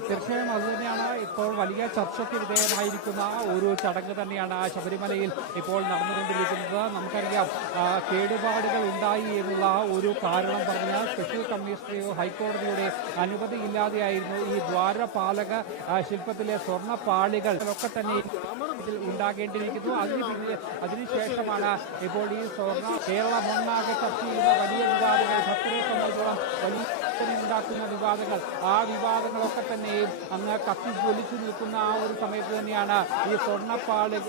തീർച്ചയായും അതുതന്നെയാണ് ഇപ്പോൾ വലിയ ചർച്ചയ്ക്ക് വിധേയമായിരിക്കുന്ന ഒരു ചടങ്ങ് തന്നെയാണ് ശബരിമലയിൽ ഇപ്പോൾ നടന്നുകൊണ്ടിരിക്കുന്നത്. നമുക്കറിയാം കേടുപാടുകൾ ഉണ്ടായി എന്നുള്ള ഒരു കാരണം പറഞ്ഞാൽ സ്പെഷ്യൽ കമ്മീഷണറെയോ ഹൈക്കോടതിയുടെ അനുമതി ഇല്ലാതെയായിരുന്നു ഈ ദ്വാരപാലക ശില്പത്തിലെ സ്വർണ്ണപ്പാളികൾ ഒക്കെ തന്നെ ഉണ്ടാകേണ്ടിയിരിക്കുന്നു. അതിനുശേഷമാണ് ഇപ്പോൾ ഈ സ്വർണ്ണ കേരളം ഒന്നാകെ ചർച്ച ചെയ്യുന്ന വലിയ വിവാദങ്ങൾ ഭക്തരെ സംബന്ധിച്ചോളം വലിയ ഉണ്ടാക്കുന്ന വിവാദങ്ങൾ ആ വിവാദങ്ങളൊക്കെ തന്നെയും അങ്ങ് കത്തിജ്വലിച്ചു നിൽക്കുന്ന ആ ഒരു സമയത്ത് തന്നെയാണ് ഈ സ്വർണ്ണപ്പാളികൾ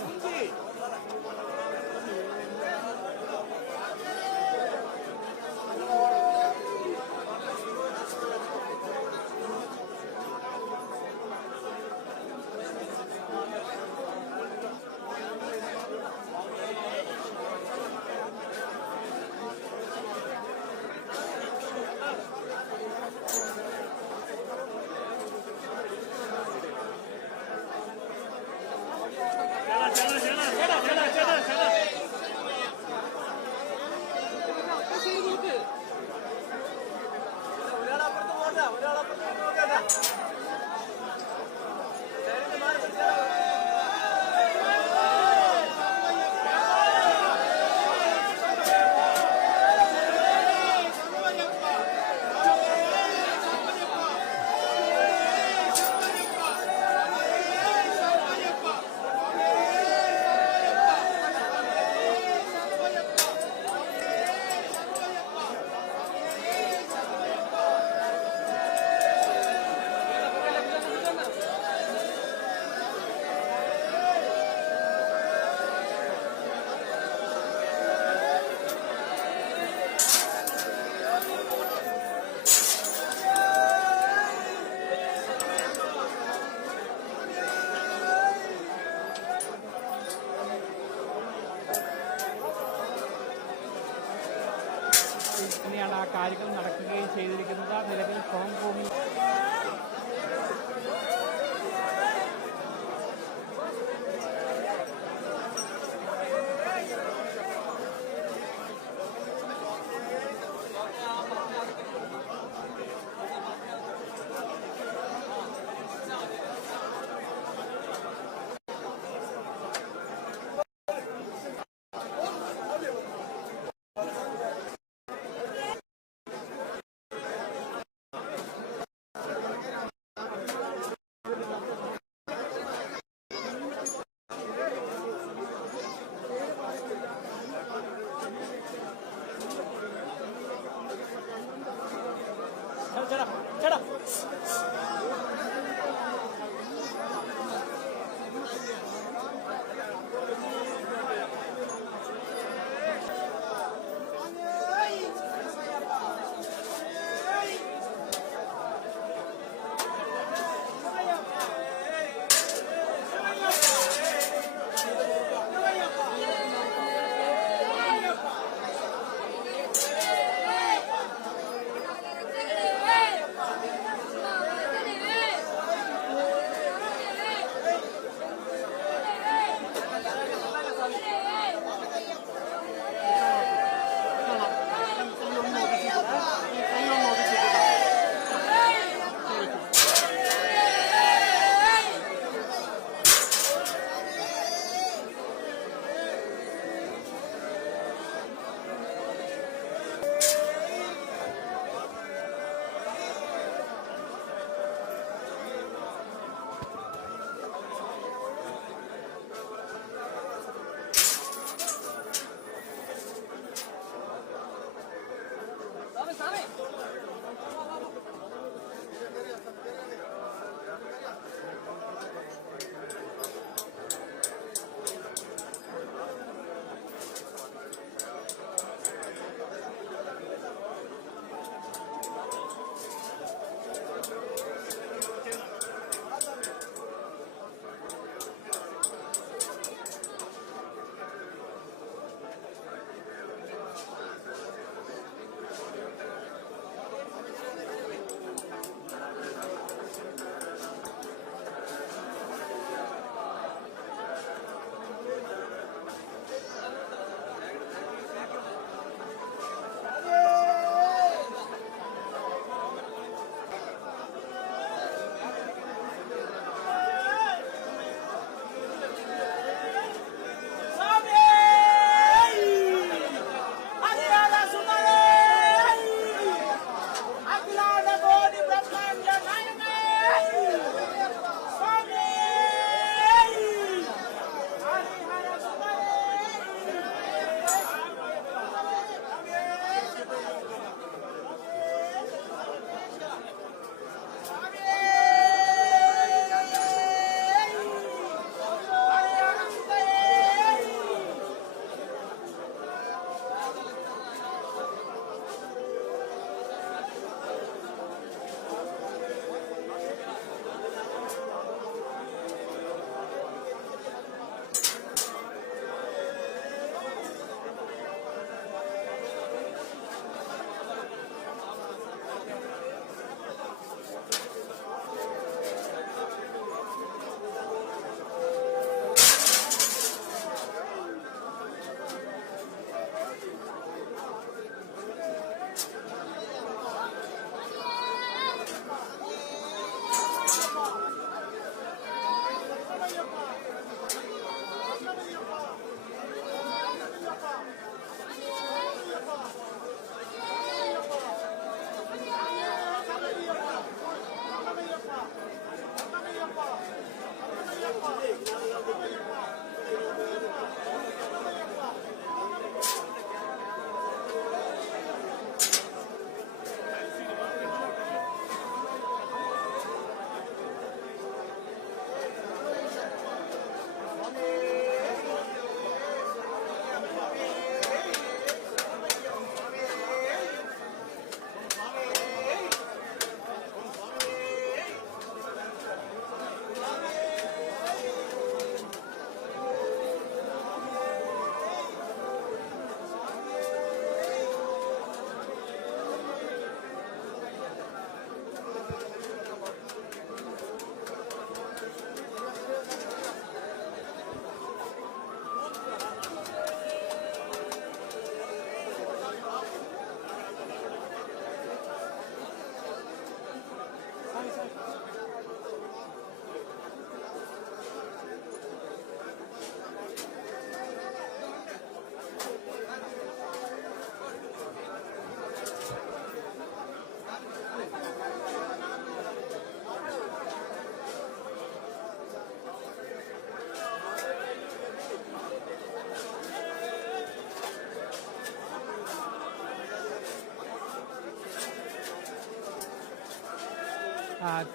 തന്നെയാണ് ആ കാര്യങ്ങൾ നടക്കുകയും ചെയ്തിരിക്കുന്നത്. നിലവിൽ ഹോങ്കോങ്ങിൽ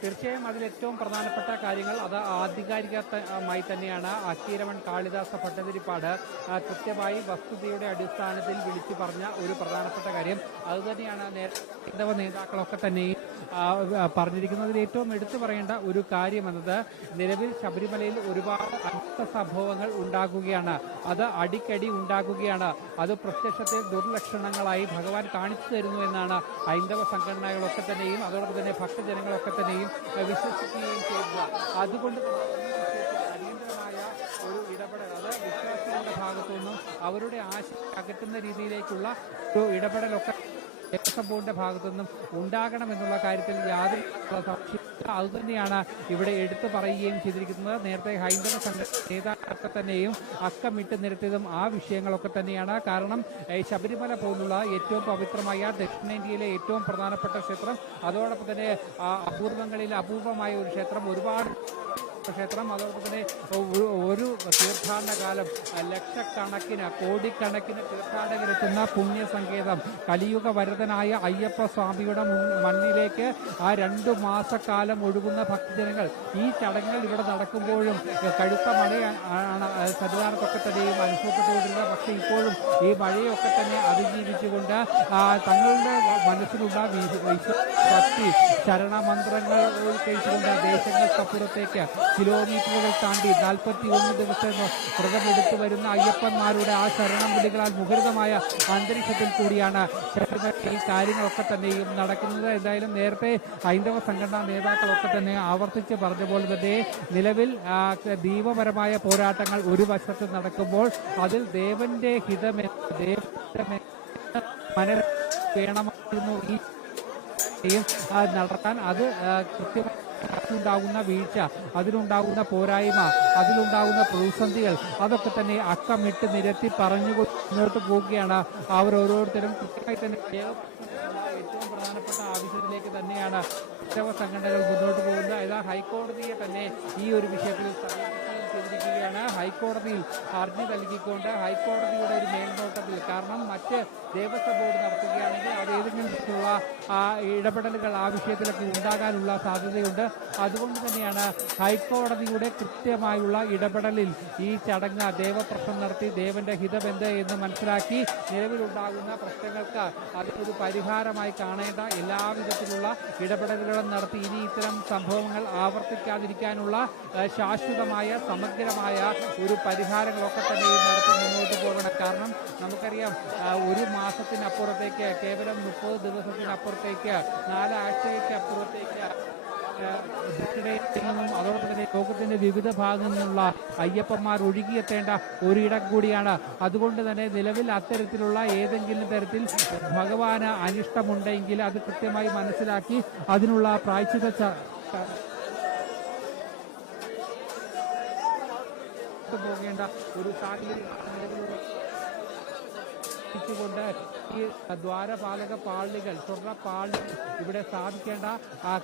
തീർച്ചയായും അതിൽ ഏറ്റവും പ്രധാനപ്പെട്ട കാര്യങ്ങൾ അത് ആധികാരികമായി തന്നെയാണ് അക്കീരമൺ കാളിദാസ ഭട്ടതിരിപ്പാട് കൃത്യമായി വസ്തുതയുടെ അടിസ്ഥാനത്തിൽ വിളിച്ചു പറഞ്ഞ ഒരു പ്രധാനപ്പെട്ട കാര്യം. അതുതന്നെയാണ് ഹൈന്ദവ നേതാക്കളൊക്കെ തന്നെയും പറഞ്ഞിരിക്കുന്നതിൽ ഏറ്റവും എടുത്തു പറയേണ്ട ഒരു കാര്യം എന്നത് നിലവിൽ ശബരിമലയിൽ ഒരുപാട് അനർത്ഥ സംഭവങ്ങൾ ഉണ്ടാകുകയാണ്. അത് അടിക്കടി ഉണ്ടാകുകയാണ്. അത് പ്രത്യക്ഷത്തെ ദുർലക്ഷണങ്ങളായി ഭഗവാൻ കാണിച്ചു തരുന്നു എന്നാണ് ഹൈന്ദവ സംഘടനകളൊക്കെ തന്നെയും അതോടൊപ്പം തന്നെ ഭക്തജനങ്ങളൊക്കെ തന്നെയും വിശ്വസിക്കുകയും ചെയ്യുക. അതുകൊണ്ട് അടിയന്തരമായ ഒരു ഇടപെടൽ അത് വിശ്വാസികളുടെ ഭാഗത്തുനിന്നും അവരുടെ ആശങ്ക അകറ്റുന്ന രീതിയിലേക്കുള്ള ഒരു ഇടപെടലൊക്കെ ദേവസ്വം ബോർഡിന്റെ ഭാഗത്തുനിന്നും ഉണ്ടാകണമെന്നുള്ള കാര്യത്തിൽ യാതൊരു സംശയമില്ല. അതുതന്നെയാണ് ഇവിടെ എടുത്തു പറയുകയും ചെയ്തിരിക്കുന്നത്. നേരത്തെ ഹൈന്ദവ സംഘ നേതാക്കളൊക്കെ തന്നെയും അക്കമിട്ട് നിരത്തിയതും ആ വിഷയങ്ങളൊക്കെ തന്നെയാണ്. കാരണം ശബരിമല പോലുള്ള ഏറ്റവും പവിത്രമായ ദക്ഷിണേന്ത്യയിലെ ഏറ്റവും പ്രധാനപ്പെട്ട ക്ഷേത്രം, അതോടൊപ്പം തന്നെ അപൂർവങ്ങളിൽ അപൂർവമായ ഒരു ക്ഷേത്രം, ഒരുപാട് ക്ഷേത്രം, അതോടൊപ്പം തന്നെ ഒരു തീർത്ഥാടന കാലം ലക്ഷക്കണക്കിന് കോടിക്കണക്കിന് തീർത്ഥാടകരെത്തുന്ന പുണ്യസങ്കേതം, കലിയുഗ വരദനായ അയ്യപ്പ സ്വാമിയുടെ മണ്ണിലേക്ക് ആ 2 മാസക്കാലം ഒഴുകുന്ന ഭക്തജനങ്ങൾ ഈ ചടങ്ങുകൾ ഇവിടെ നടക്കുമ്പോഴും കടുത്ത മഴയാണ് സന്നിധാനത്തൊക്കെ തന്നെയും അനുഭവപ്പെട്ടുകൊണ്ടിരുന്നത്. പക്ഷെ ഇപ്പോഴും ഈ മഴയൊക്കെ തന്നെ അതിജീവിച്ചുകൊണ്ട് തങ്ങളുടെ മനസ്സിലുള്ള ഭക്തി ശരണമന്ത്രങ്ങൾ കഴിച്ചുകൊണ്ട് ദേശങ്ങൾക്കപ്പുറത്തേക്ക് കിലോമീറ്ററുകൾ താണ്ടി 41 ദിവസം വ്രതമെടുത്തു വരുന്ന അയ്യപ്പന്മാരുടെ ആ ശരണം വിളികളാൽ മുഖരിതമായ അന്തരീക്ഷത്തിൽ കൂടിയാണ് ഈ കാര്യങ്ങളൊക്കെ തന്നെയും നടക്കുന്നത്. എന്തായാലും നേരത്തെ ഹൈന്ദവ സംഘടനാ നേതാക്കളൊക്കെ തന്നെ ആവർത്തിച്ച് പറഞ്ഞ പോലെ തന്നെ നിലവിൽ ദീപപരമായ പോരാട്ടങ്ങൾ ഒരു വശത്ത് നടക്കുമ്പോൾ അതിൽ ദേവന്റെ വേണമായിരുന്നു ഈ നടത്താൻ. അത് കൃത്യമായി ഉണ്ടാകുന്ന വീഴ്ച, അതിലുണ്ടാകുന്ന പോരായ്മ, അതിലുണ്ടാകുന്ന പ്രതിസന്ധികൾ അതൊക്കെ തന്നെ അക്കമിട്ട് നിരത്തി പറഞ്ഞുകൊണ്ട് മുന്നോട്ട് പോവുകയാണ്. അവർ ഓരോരുത്തരും കൃത്യമായി തന്നെ ഏറ്റവും പ്രധാനപ്പെട്ട ആവശ്യത്തിലേക്ക് തന്നെയാണ് ഉത്സവ സംഘടനകൾ മുന്നോട്ട് പോകുന്നത്. അതായത് ഹൈക്കോടതിയെ തന്നെ ഈ ഒരു വിഷയത്തിൽ ചെയ്തിരിക്കുകയാണ്. ഹൈക്കോടതിയിൽ ഹർജി നൽകിക്കൊണ്ട് ഹൈക്കോടതിയുടെ ഒരു മേൽനോട്ടത്തിൽ, കാരണം മറ്റ് ദേവസ്വം ബോർഡ് നടത്തുകയാണെങ്കിൽ അത് ഏതെങ്കിലും തരത്തിലുള്ള ഇടപെടലുകൾ ആ വിഷയത്തിലൊക്കെ ഉണ്ടാകാനുള്ള സാധ്യതയുണ്ട്. അതുകൊണ്ട് തന്നെയാണ് ഹൈക്കോടതിയുടെ കൃത്യമായുള്ള ഇടപെടലിൽ ഈ ചടങ്ങ് ദേവപ്രശ്നം നടത്തി ദേവന്റെ ഹിതമെന്ത് എന്ന് മനസ്സിലാക്കി നിലവിലുണ്ടാകുന്ന പ്രശ്നങ്ങൾക്ക് അതിനൊരു പരിഹാരമായി കാണേണ്ട എല്ലാവിധത്തിലുള്ള ഇടപെടലുകളും നടത്തി ഇനി ഇത്തരം സംഭവങ്ങൾ ആവർത്തിക്കാതിരിക്കാനുള്ള ശാശ്വതമായ സമഗ്രമായ ഒരു പരിഹാരങ്ങളൊക്കെ തന്നെ നടത്തി മുന്നോട്ട് പോകണം. കാരണം നമുക്കറിയാം, ഒരു മാസത്തിനപ്പുറത്തേക്ക്, കേവലം 30 ദിവസത്തിനപ്പുറത്തേക്ക്, 4 ആഴ്ചയ്ക്ക് അപ്പുറത്തേക്ക് ദക്ഷിണേന്ത്യയിൽ നിന്നും അതോടൊപ്പം തന്നെ ലോകത്തിന്റെ വിവിധ ഭാഗങ്ങളിൽ നിന്നുള്ള അയ്യപ്പന്മാർ ഒഴുകിയെത്തേണ്ട ഒരിടം കൂടിയാണ്. അതുകൊണ്ട് തന്നെ നിലവിൽ അത്തരത്തിലുള്ള ഏതെങ്കിലും തരത്തിൽ ഭഗവാന് അനിഷ്ടമുണ്ടെങ്കിൽ അത് കൃത്യമായി മനസ്സിലാക്കി അതിനുള്ള പ്രായശ്ചിത്ത പോകേണ്ട ഒരു സാഹചര്യം കൊണ്ട് ഈ ദ്വാരപാലക പാളികൾ, സ്വർണ്ണ പാളികൾ ഇവിടെ സ്ഥാപിക്കേണ്ട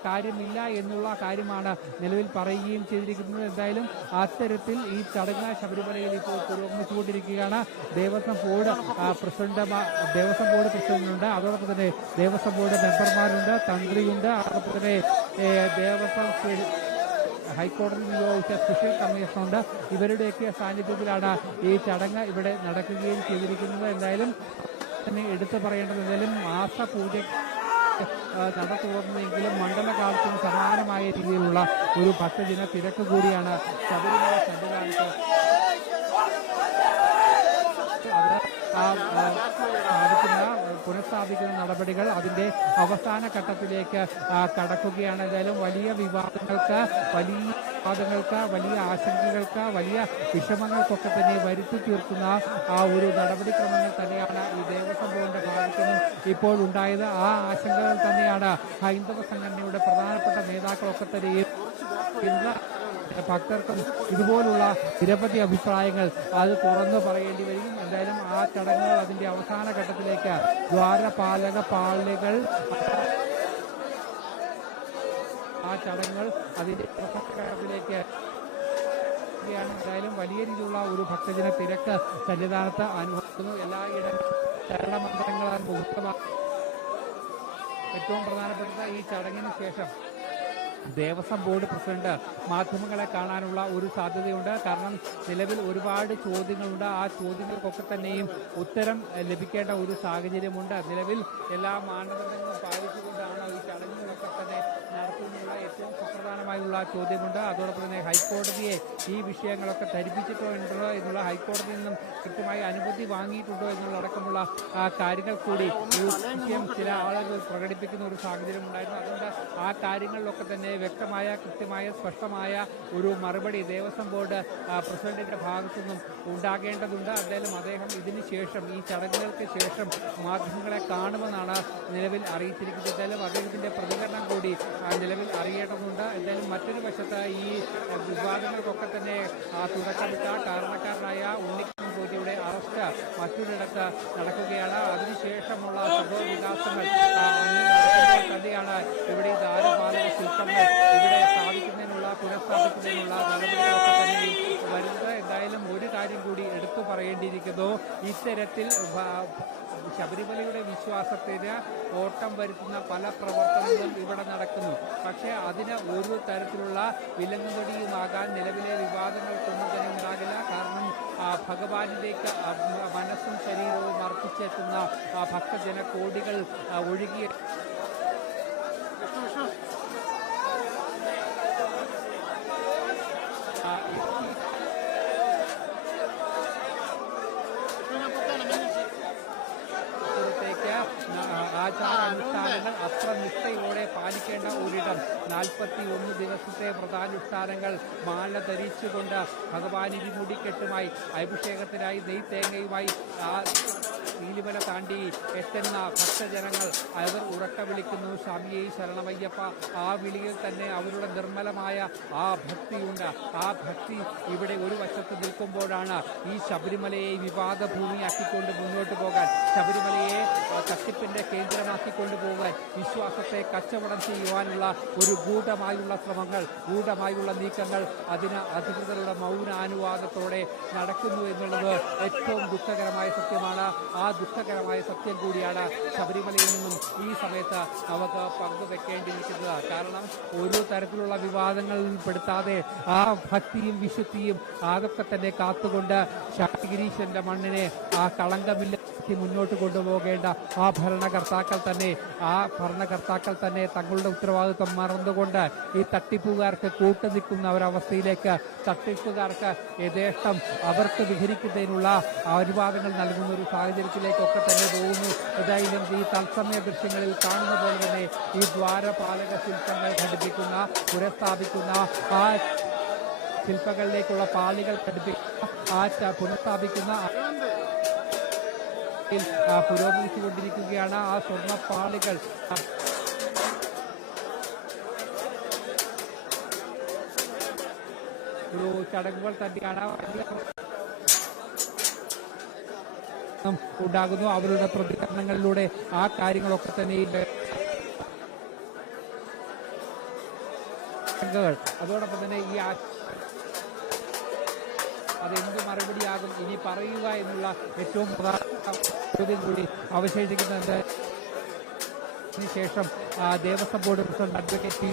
കാര്യമില്ല എന്നുള്ള കാര്യമാണ് നിലവിൽ പറയുകയും ചെയ്തിരിക്കുന്നത്. എന്തായാലും അത്തരത്തിൽ ഈ ചടങ്ങ് ശബരിമലയിൽ ഇപ്പോൾ പുരോഗമിച്ചുകൊണ്ടിരിക്കുകയാണ്. ദേവസ്വം ബോർഡ് പ്രസിഡന്റുണ്ട്, അതോടൊപ്പം തന്നെ ദേവസ്വം ബോർഡ് മെമ്പർമാരുണ്ട്, തന്ത്രിയുണ്ട്, അതോടൊപ്പം തന്നെ ദേവസ്വം ഹൈക്കോടതി നിയോഗിച്ച സ്പെഷ്യൽ കമ്മീഷനുണ്ട്. ഇവരുടെയൊക്കെ സാന്നിധ്യത്തിലാണ് ഈ ചടങ്ങ് ഇവിടെ നടക്കുകയും ചെയ്തിരിക്കുന്നത്. എന്തായാലും തന്നെ എടുത്തു പറയേണ്ടത്, എന്തായാലും മാസപൂജ നട തുറന്നെങ്കിലും മണ്ഡലകാലത്തും സമാനമായ രീതിയിലുള്ള ഒരു ഭക്തജന തിരക്ക് കൂടിയാണ് ശബരിമല സന്നിധാനത്ത്. പുനഃസ്ഥാപിക്കുന്ന നടപടികൾ അതിന്റെ അവസാന ഘട്ടത്തിലേക്ക് കടക്കുകയാണ്. ഏതായാലും വലിയ വിവാദങ്ങൾക്ക്, വലിയ ആശങ്കകൾക്ക്, വലിയ വിഷമങ്ങൾക്കൊക്കെ തന്നെ വരുത്തി തീർക്കുന്ന ആ ഒരു നടപടിക്രമങ്ങൾ തന്നെയാണ് ഈ ദേവസ്വം ബോർഡിന്റെ ഭാഗത്തു നിന്നും ഇപ്പോൾ ഉണ്ടായത്. ആ ആശങ്കകൾ തന്നെയാണ് ഹൈന്ദവ സംഘടനയുടെ പ്രധാനപ്പെട്ട നേതാക്കളൊക്കെ തന്നെയും ഭക്തർക്കും ഇതുപോലുള്ള നിരവധി അഭിപ്രായങ്ങൾ അത് തുറന്നു പറയേണ്ടി വരും. എന്തായാലും ആ ചടങ്ങുകൾ അതിന്റെ അവസാന ഘട്ടത്തിലേക്ക്, ദ്വാരപാലക പാളികൾ ആ ചടങ്ങുകൾ അതിന്റെ അവസാന ഘട്ടത്തിലേക്ക് എന്തായാലും വലിയ രീതിയിലുള്ള ഒരു ഭക്തജന തിരക്ക് സന്നിധാനത്ത് അനുഭവിക്കുന്നു. എല്ലായിടത്തും ശരണമന്ത്രങ്ങളാൽ മുഹൂർത്തമാണ്. ഏറ്റവും പ്രധാനപ്പെട്ട ഈ ചടങ്ങിന് ശേഷം ദേവസ്വം ബോർഡ് പ്രസിഡന്റ് മാധ്യമങ്ങളെ കാണാനുള്ള ഒരു സാധ്യതയുണ്ട്. കാരണം നിലവിൽ ഒരുപാട് ചോദ്യങ്ങളുണ്ട്. ആ ചോദ്യങ്ങൾക്കൊക്കെ തന്നെയും ഉത്തരം ലഭിക്കേണ്ട ഒരു സാഹചര്യമുണ്ട്. നിലവിൽ എല്ലാ മാനദണ്ഡങ്ങളും പാലിച്ചുകൊണ്ടാണ് ഈ ചടങ്ങുകളൊക്കെ തന്നെ നടത്തുന്നുള്ള ഏറ്റവും സുപ്രധാനമായുള്ള ചോദ്യമുണ്ട്. അതോടൊപ്പം തന്നെ ഹൈക്കോടതിയെ ഈ വിഷയങ്ങളൊക്കെ ധരിപ്പിച്ചിട്ടുണ്ടോ എന്നുള്ള ഹൈക്കോടതിയിൽ നിന്നും കൃത്യമായി അനുമതി വാങ്ങിയിട്ടുണ്ടോ എന്നുള്ള അടക്കമുള്ള കാര്യങ്ങൾ കൂടി ഈ വിഷയം ചില ആളുകൾ പ്രകടിപ്പിക്കുന്ന ഒരു സാഹചര്യം ഉണ്ടായിരുന്നു. അതുകൊണ്ട് ആ കാര്യങ്ങളിലൊക്കെ തന്നെ വ്യക്തമായ കൃത്യമായ സ്പഷ്ടമായ ഒരു മറുപടി ദേവസ്വം ബോർഡ് പ്രസിഡന്റിന്റെ ഭാഗത്തു നിന്നും ഉണ്ടാകേണ്ടതുണ്ട്. എന്തായാലും അദ്ദേഹം ഇതിന് ശേഷം ഈ ചടങ്ങുകൾക്ക് ശേഷം മാധ്യമങ്ങളെ കാണുമെന്നാണ് നിലവിൽ അറിയിച്ചിരിക്കുന്നത്. എന്തായാലും അദ്ദേഹത്തിന്റെ പ്രതികരണം കൂടി നിലവിൽ അറിയേണ്ടതുണ്ട്. എന്തായാലും മറ്റൊരു വശത്ത് ഈ വിവാദങ്ങൾക്കൊക്കെ തന്നെ തുടക്കമിട്ട കാരണക്കാരനായ ഉണ്ണിക്കണ്ണൻ പോറ്റിയുടെ അറസ്റ്റ് മറ്റൊരിടത്ത് നടക്കുകയാണ്. അതിനുശേഷമുള്ള സംഭവ വികാസങ്ങൾ തന്നെയാണ് ഇവിടെ ദ്വാരപാലക ശില്പങ്ങൾ ഇവിടെ സ്ഥാപിക്കുന്നതിനുള്ള പുനഃസ്ഥാപിക്കുന്നതിനുള്ള നടപടികളൊക്കെ തന്നെ വരുന്നത്. എന്തായാലും ഒരു കാര്യം കൂടി എടുത്തു പറയേണ്ടിയിരിക്കുന്നു. ഇത്തരത്തിൽ ശബരിമലയുടെ വിശ്വാസത്തിന് ഓട്ടം വരുത്തുന്ന പല പ്രവർത്തനങ്ങളും ഇവിടെ നടക്കുന്നു. പക്ഷേ അതിന് ഒരു തരത്തിലുള്ള വിലങ്ങുതടിയുമാകാൻ നിലവിലെ വിവാദങ്ങൾക്കൊന്നും തന്നെ ഉണ്ടാകില്ല. കാരണം ഭഗവാനിലേക്ക് മനസ്സും ശരീരവും അർപ്പിച്ചെത്തുന്ന ഭക്തജന കോടികൾ ഒഴുകി ആചാരാനുഷ്ഠാനങ്ങൾ അത്ര നിഷ്ഠയോടെ പാലിക്കേണ്ട ഒരിടം. 41 ദിവസത്തെ വ്രതാനുഷ്ഠാനങ്ങൾ മാല ധരിച്ചുകൊണ്ട് ഭഗവാൻ ഇരുമുടിക്കെട്ടുമായി അഭിഷേകത്തിനായി നെയ്ത്തേങ്ങയുമായി നീലിമല താണ്ടി എത്തുന്ന ഭക്തജനങ്ങൾ അവർ ഉറക്ക വിളിക്കുന്നു സ്വാമിയെ ശരണമയ്യപ്പ. ആ വിളിയിൽ തന്നെ അവരുടെ നിർമ്മലമായ ആ ഭക്തിയുണ്ട്. ആ ഭക്തി ഇവിടെ ഒരു വശത്ത് നിൽക്കുമ്പോഴാണ് ഈ ശബരിമലയെ വിവാദ ഭൂമിയാക്കിക്കൊണ്ട് മുന്നോട്ട് പോകാൻ, ശബരിമലയെ തട്ടിപ്പിന്റെ കേന്ദ്രമാക്കിക്കൊണ്ടു പോകാൻ, വിശ്വാസത്തെ കച്ചവടം ചെയ്യുവാനുള്ള ഒരു ഗൂഢമായുള്ള ശ്രമങ്ങൾ, ഗൂഢമായുള്ള നീക്കങ്ങൾ അതിന് അധികൃതരുടെ മൗനാനുവാദത്തോടെ നടക്കുന്നു എന്നുള്ളത് ഏറ്റവും ദുഃഖകരമായ സത്യമാണ്. ആ ദുഃഖകരമായ സത്യം കൂടിയാണ് ശബരിമലയിൽ നിന്നും ഈ സമയത്ത് നമുക്ക് പങ്കുവെക്കേണ്ടിയിരിക്കുന്നത്. കാരണം ഒരു തരത്തിലുള്ള വിവാദങ്ങളിൽ പെടുത്താതെ ആ ഭക്തിയും വിശുദ്ധിയും അതൊക്കെ തന്നെ കാത്തുകൊണ്ട് ശാക്തിഗിരീശ്വരന്റെ മണ്ണിനെ ആ കളങ്കമില്ല മുന്നോട്ട് കൊണ്ടുപോകേണ്ട ആ ഭരണകർത്താക്കൾ തന്നെ തങ്ങളുടെ ഉത്തരവാദിത്വം മറന്നുകൊണ്ട് ഈ തട്ടിപ്പുകാർക്ക് കൂട്ടുനിൽക്കുന്ന ഒരവസ്ഥയിലേക്ക്, തട്ടിപ്പുകാർക്ക് യഥേഷ്ടം അവർക്ക് വിഹരിക്കുന്നതിനുള്ള അനുവാദങ്ങൾ നൽകുന്ന ഒരു സാഹചര്യത്തിലേക്കൊക്കെ തന്നെ പോകുന്നു. ഏതായാലും ഈ തത്സമയ ദൃശ്യങ്ങളിൽ കാണുന്ന പോലെ തന്നെ ഈ ദ്വാരപാലക ശില്പങ്ങൾ ഘടിപ്പിക്കുന്ന, പുനഃസ്ഥാപിക്കുന്ന ആ ശില്പങ്ങളിലേക്കുള്ള പാളികൾ ഘടിപ്പിക്കുന്ന പുനഃസ്ഥാപിക്കുന്ന പുരോഗമിച്ചുകൊണ്ടിരിക്കുകയാണ്. ആ സ്വർണ്ണപ്പാളികൾ ഒരു ചടങ്ങുകൾ തന്നെയാണ് ഉണ്ടാകുന്നു. അവരുടെ പ്രതികരണങ്ങളിലൂടെ ആ കാര്യങ്ങളൊക്കെ തന്നെ അതോടൊപ്പം തന്നെ ഈ അതെന്ത് മറുപടിയാകും ഇനി പറയുക എന്നുള്ള ഏറ്റവും പ്രധാന ചോദ്യം കൂടി അവശേഷിക്കുന്നുണ്ട്. അതിനുശേഷം ദേവസ്വം ബോർഡ് പ്രസിഡന്റ് അഡ്വക്കേറ്റ്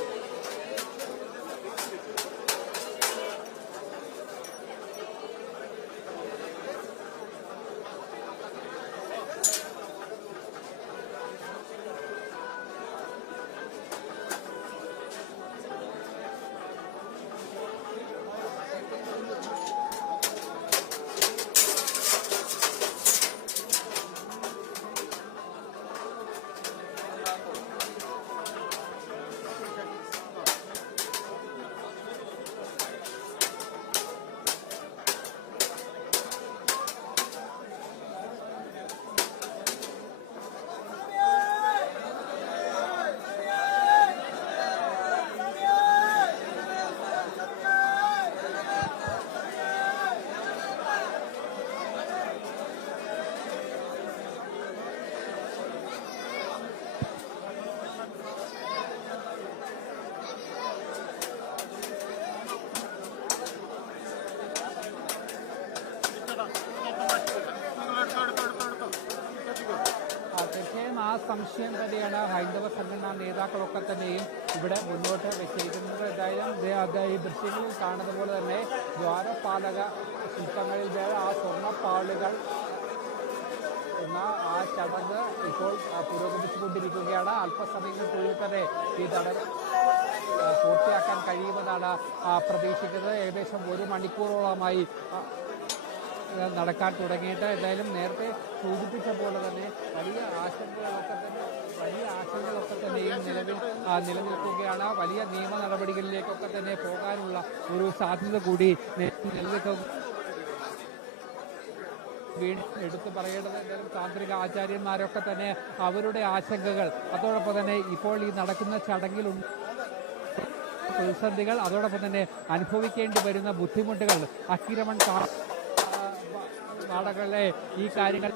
സംശയം തന്നെയാണ് ഹൈന്ദവ സംഘടനാ നേതാക്കളൊക്കെ തന്നെയും ഇവിടെ മുന്നോട്ട് വെച്ചിരിക്കുന്നത്. എന്തായാലും ഈ ദൃശ്യങ്ങളിൽ കാണുന്ന പോലെ തന്നെ ദ്വാരപാലക ശില്പങ്ങളിൽ ആ സ്വർണ്ണപ്പാളുകൾ എന്ന ആ ചടങ്ങ് ഇപ്പോൾ പുരോഗമിച്ചുകൊണ്ടിരിക്കുകയാണ്. അല്പസമയങ്ങൾക്കുള്ളിൽ തന്നെ ഈ പൂർത്തിയാക്കാൻ കഴിയുമെന്നാണ് പ്രതീക്ഷിക്കുന്നത്. ഏകദേശം 1 മണിക്കൂറോളമായി നടക്കാൻ തുടങ്ങിയിട്ട്. എന്തായാലും നേരത്തെ സൂചിപ്പിച്ച പോലെ തന്നെ വലിയ ആശങ്കകളൊക്കെ തന്നെയും നിലനിൽക്കുകയാണ്. വലിയ നിയമ നടപടികളിലേക്കൊക്കെ തന്നെ പോകാനുള്ള ഒരു സാധ്യത കൂടി നിലനിൽക്കും. വീണ്ടും എടുത്തു പറയേണ്ടത് എന്തായാലും താന്ത്രിക ആചാര്യന്മാരൊക്കെ തന്നെ അവരുടെ ആശങ്കകൾ, അതോടൊപ്പം തന്നെ ഇപ്പോൾ ഈ നടക്കുന്ന ചടങ്ങിലുണ്ട് പ്രതിസന്ധികൾ, അതോടൊപ്പം തന്നെ അനുഭവിക്കേണ്ടി വരുന്ന ബുദ്ധിമുട്ടുകൾ, അക്കിരമൺ നാടകളിലെ ഈ കാര്യങ്ങൾ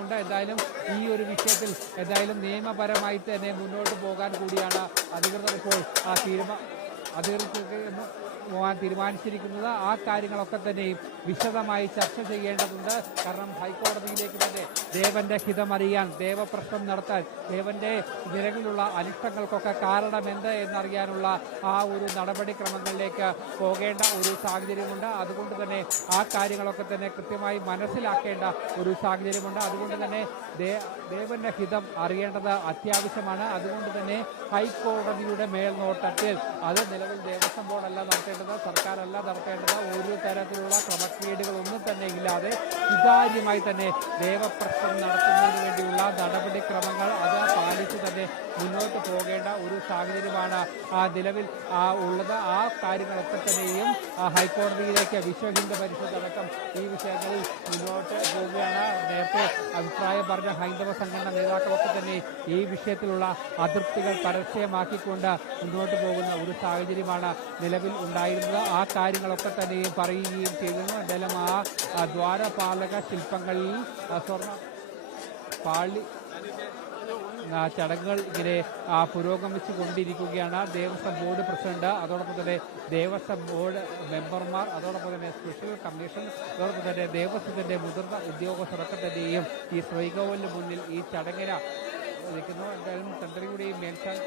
ുണ്ട്. എന്തായാലും ഈ ഒരു വിഷയത്തിൽ എന്തായാലും നിയമപരമായി തന്നെ മുന്നോട്ട് പോകാൻ കൂടിയാണ് അധികൃതർ ഇപ്പോൾ പോകാൻ തീരുമാനിച്ചിരിക്കുന്നത്. ആ കാര്യങ്ങളൊക്കെ തന്നെയും വിശദമായി ചർച്ച ചെയ്യേണ്ടതുണ്ട്. കാരണം ഹൈക്കോടതിയിലേക്ക് തന്നെ ദേവന്റെ ഹിതമറിയാൻ, ദേവപ്രശ്നം നടത്താൻ, ദേവന്റെ നിലവിലുള്ള അനിഷ്ടങ്ങൾക്കൊക്കെ കാരണമെന്ത് എന്നറിയാനുള്ള ആ ഒരു നടപടിക്രമങ്ങളിലേക്ക് പോകേണ്ട ഒരു സാഹചര്യമുണ്ട്. അതുകൊണ്ട് തന്നെ ആ കാര്യങ്ങളൊക്കെ തന്നെ കൃത്യമായി മനസ്സിലാക്കേണ്ട ഒരു സാഹചര്യമുണ്ട്. അതുകൊണ്ട് തന്നെ ദേവന്റെ ഹിതം അറിയേണ്ടത് അത്യാവശ്യമാണ്. അതുകൊണ്ട് തന്നെ ഹൈക്കോടതിയുടെ മേൽനോട്ടത്തിൽ അത് നിലവിൽ ദേവസ്വം ബോർഡല്ല നടത്തേണ്ടത്, സർക്കാരല്ല നടത്തേണ്ടത്. ഒരു തരത്തിലുള്ള ക്രമക്കേടുകളൊന്നും തന്നെ ഇല്ലാതെ സുതാര്യമായി തന്നെ ദേവപ്രശ്നം നടത്തുന്നതിന് വേണ്ടിയുള്ള നടപടിക്രമങ്ങൾ അത് പാലിച്ച് തന്നെ മുന്നോട്ട് പോകേണ്ട ഒരു സാഹചര്യമാണ് നിലവിൽ ഉള്ളത്. ആ കാര്യങ്ങളൊക്കെ തന്നെയും ഹൈക്കോടതിയിലേക്ക് വിശ്വഹിന്ദു പരിഷത്ത് അടക്കം ഈ വിഷയങ്ങളിൽ മുന്നോട്ട് പോവുകയാണ്. നേരത്തെ അഭിപ്രായം പറഞ്ഞ ഹൈന്ദവ സംഘടനാ നേതാക്കളൊക്കെ തന്നെ ഈ വിഷയത്തിലുള്ള അതൃപ്തികൾ പരസ്യമാക്കിക്കൊണ്ട് മുന്നോട്ട് പോകുന്ന ഒരു സാഹചര്യമാണ് നിലവിൽ ഉണ്ടായിരുന്നത്. ആ കാര്യങ്ങളൊക്കെ തന്നെയും പറയുകയും ചെയ്തിരുന്നു. എന്തായാലും ആ ദ്വാരപാലക ശില്പങ്ങളിൽ സ്വർണ്ണ പാളി ചടങ്ങുകൾ ഇങ്ങനെ പുരോഗമിച്ചു കൊണ്ടിരിക്കുകയാണ്. ദേവസ്വം ബോർഡ് പ്രസിഡന്റ്, അതോടൊപ്പം തന്നെ ദേവസ്വം ബോർഡ് മെമ്പർമാർ, അതോടൊപ്പം തന്നെ സ്പെഷ്യൽ കമ്മീഷൻ, അതോടൊപ്പം തന്നെ ദേവസ്വത്തിന്റെ മുതിർന്ന ഉദ്യോഗസ്ഥരൊക്കെ തന്നെയും ഈ ശ്രീകോവിലിന് മുന്നിൽ ഈ ചടങ്ങിന് ഇരിക്കുന്നു. എന്തായാലും തന്ത്രിയുടെയും മേൽശാൻ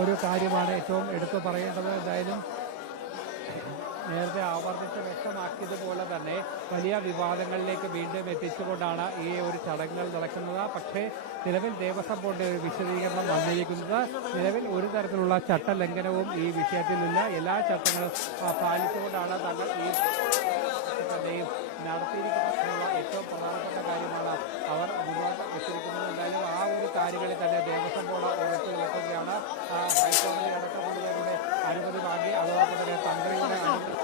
ഒരു കാര്യമാണ് ഏറ്റവും എടുത്തു പറയേണ്ടത്. എന്തായാലും നേരത്തെ ആവർത്തിച്ച് വ്യക്തമാക്കിയതുപോലെ തന്നെ വലിയ വിവാദങ്ങളിലേക്ക് വീണ്ടും എത്തിച്ചുകൊണ്ടാണ് ഈ ഒരു ചടങ്ങുകൾ നടക്കുന്നത്. പക്ഷേ നിലവിൽ ദേവസ്വം ബോർഡിന്റെ ഒരു വിശദീകരണം വന്നിരിക്കുന്നത് നിലവിൽ ഒരു തരത്തിലുള്ള ചട്ടലംഘനവും ഈ വിഷയത്തിലില്ല. എല്ലാ ചട്ടങ്ങളും പാലിച്ചുകൊണ്ടാണ് തങ്ങൾ ഈ തന്നെയും നടത്തിയിരിക്കുന്നതിനുള്ള ഏറ്റവും പ്രധാനപ്പെട്ട കാര്യമാണ് അവർ മുന്നോട്ട് വെച്ചിരിക്കുന്നത്. എന്തായാലും ആ ഒരു കാര്യങ്ങളിൽ തന്നെ ദേവസ്വം ബോർഡ് ഉറച്ചു നിൽക്കുകയാണ്. ഹൈക്കോടതി അടക്കമുള്ളവരുടെ അനുമതി വാങ്ങി അതോടൊപ്പം തന്നെ തന്ത്രിയുടെ അനുമതി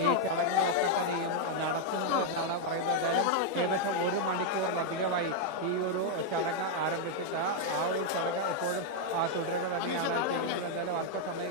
ഈ ചടങ്ങുകളൊക്കെ തന്നെയും നടത്തുന്നത് എന്നാണ് പറയുന്നത്. എന്തായാലും ഏകദേശം 1 മണിക്കൂറിലധികമായി ഈ ഒരു ചടങ്ങ് ആരംഭിച്ചിട്ട് ആ ഒരു ചടങ്ങ് എപ്പോഴും തുടരുക തന്നെയാണ് ചെയ്യുന്നത്. എന്തായാലും അല്പസമയം